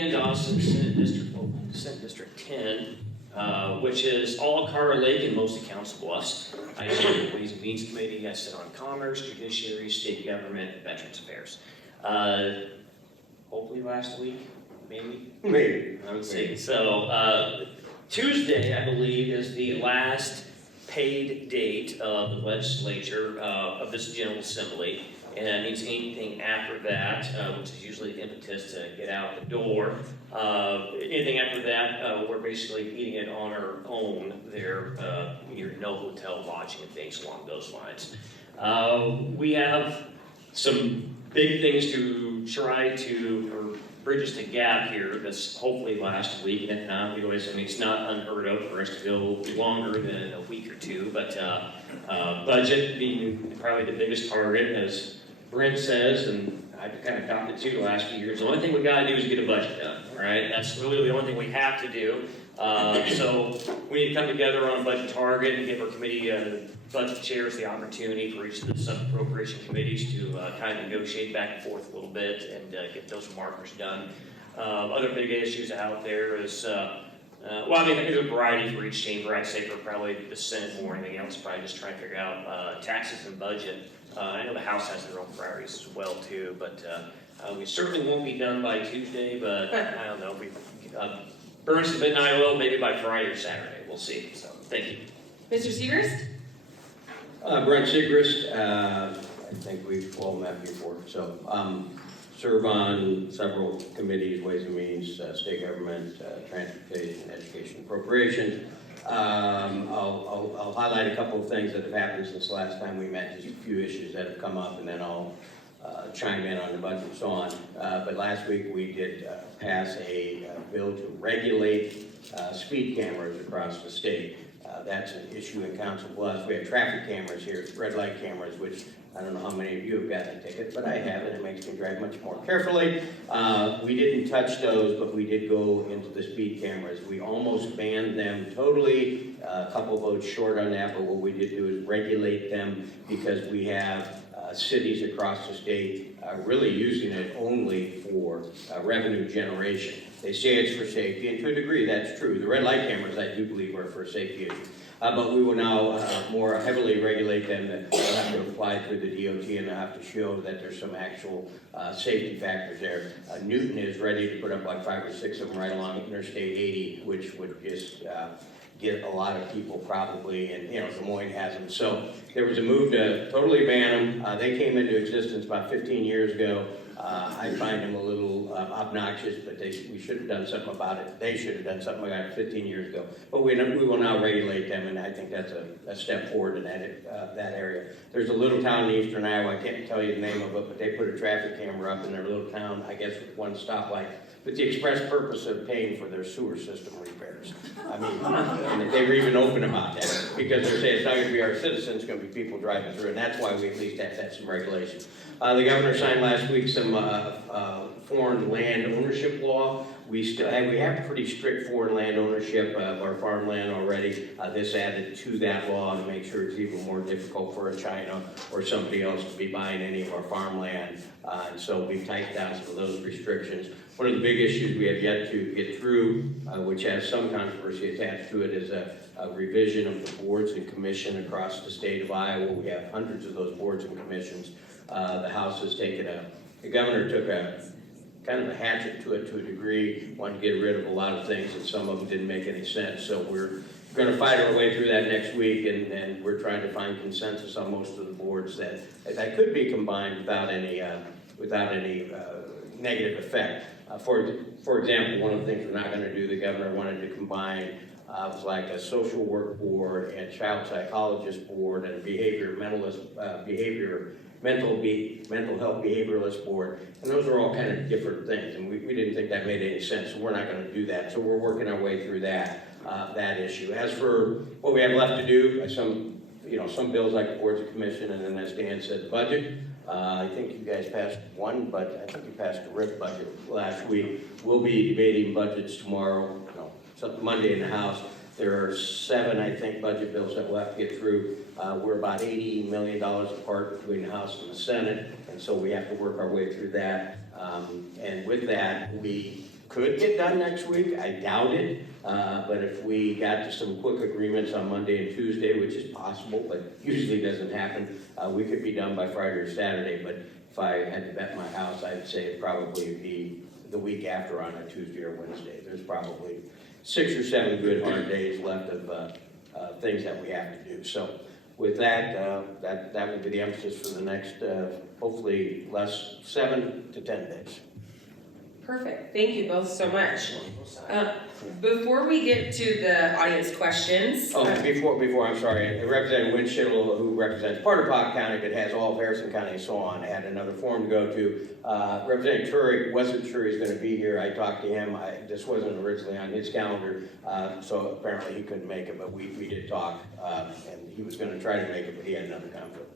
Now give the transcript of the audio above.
in Dawson, Senate District 10, which is all Carr Lake and most of Council Bluffs. I sit on the Ways and Means Committee, I sit on Commerce, Judiciary, State Government, and Veterans Affairs. Hopefully last week, maybe? Maybe. I would say. So Tuesday, I believe, is the last paid date of the legislature of this General Assembly. And that means anything after that, which is usually the impetus to get out the door, anything after that, we're basically eating it on our own there. You're no hotel lodging and things along those lines. We have some big things to try to, or bridges to gap here this hopefully last week. And if not, it's not unheard of for us to go longer than a week or two, but budget being probably the biggest target, as Brent says, and I've kind of copped it too the last few years. The only thing we got to do is get a budget done, all right? That's really the only thing we have to do. So we need to come together on a budget target and give our committee budget chairs the opportunity for each of the sub-appropriation committees to kind of negotiate back and forth a little bit and get those markers done. Other big issues out there is, well, I mean, there's a variety for each chamber. I'd say for probably the Senate more than anything else, probably just trying to figure out taxes and budget. I know the House has their own priorities as well too, but we certainly won't be done by Tuesday, but I don't know. Burns at midnight, well, maybe by Friday or Saturday. We'll see. So, thank you. Mr. Siegrist? Brent Siegrist, I think we've all met before, so serve on several committees, Ways and Means, State Government, Transportation, Education, Appropriation. I'll highlight a couple of things that have happened since the last time we met, just a few issues that have come up, and then I'll chime in on the budget and so on. But last week we did pass a bill to regulate speed cameras across the state. That's an issue in Council Bluffs. We have traffic cameras here, red light cameras, which I don't know how many of you have gotten a ticket, but I have, and it makes me drive much more carefully. We didn't touch those, but we did go into the speed cameras. We almost banned them totally, a couple votes short on that, but what we did do is regulate them because we have cities across the state really using it only for revenue generation. They say it's for safety, and to a degree that's true. The red light cameras, I do believe, are for a safety issue. But we will now more heavily regulate them. That they'll have to apply through the DOT, and they'll have to show that there's some actual safety factors there. Newton is ready to put up like 5 or 6 of them right along Interstate 80, which would just get a lot of people probably, and Des Moines has them. So there was a move to totally ban them. They came into existence about 15 years ago. I find them a little obnoxious, but we should have done something about it. They should have done something about it 15 years ago. But we will now regulate them, and I think that's a step forward in that area. There's a little town in eastern Iowa, I can't tell you the name of it, but they put a traffic camera up in their little town, I guess with one stoplight, with the express purpose of paying for their sewer system repairs. I mean, and they were even open about that, because they're saying it's not going to be our citizens, it's going to be people driving through, and that's why we at least have to have some regulation. The governor signed last week some foreign land ownership law. We have pretty strict foreign land ownership of our farmland already. This added to that law to make sure it's even more difficult for a China or somebody else to be buying any of our farmland. And so we've tightened down some of those restrictions. One of the big issues we have yet to get through, which has some controversy attached to it, is a revision of the boards and commission across the state of Iowa. We have hundreds of those boards and commissions. The House has taken the governor took a kind of a hatchet to it to a degree, wanted to get rid of a lot of things, and some of them didn't make any sense. So we're going to fight our way through that next week, and we're trying to find consensus on most of the boards that could be combined without any negative effect. For example, one of the things we're not going to do, the governor wanted to combine was like a social work board and child psychologist board and a mental health behavioralist board, and those are all kind of different things, and we didn't think that made any sense, so we're not going to do that. So we're working our way through that issue. As for what we have left to do, some bills like the boards of commission, and then as Dan said, the budget. I think you guys passed one, but I think you passed a RIP budget last week. We'll be debating budgets tomorrow, Monday in the House. There are 7, I think, budget bills that we'll have to get through. We're about $80 million apart between the House and the Senate, and so we have to work our way through that. And with that, we could get done next week, I doubt it. But if we got to some quick agreements on Monday and Tuesday, which is possible, but usually doesn't happen, we could be done by Friday or Saturday. But if I had to bet my house, I'd say it'd probably be the week after on a Tuesday or Wednesday. There's probably 6 or 7 good hard days left of things that we have to do. So with that, that will be the emphasis for the next, hopefully, 7 to 10 days. Perfect, thank you both so much. Before we get to the audience questions. Oh, before, I'm sorry, Representative Winchell, who represents part of Pocatello County, but has all of Harrison County and so on, had another forum to go to. Representative Turek wasn't sure he's gonna be here. I talked to him, this wasn't originally on his calendar, so apparently he couldn't make it, but we did talk, and he was gonna try to make it, but he had another conflict.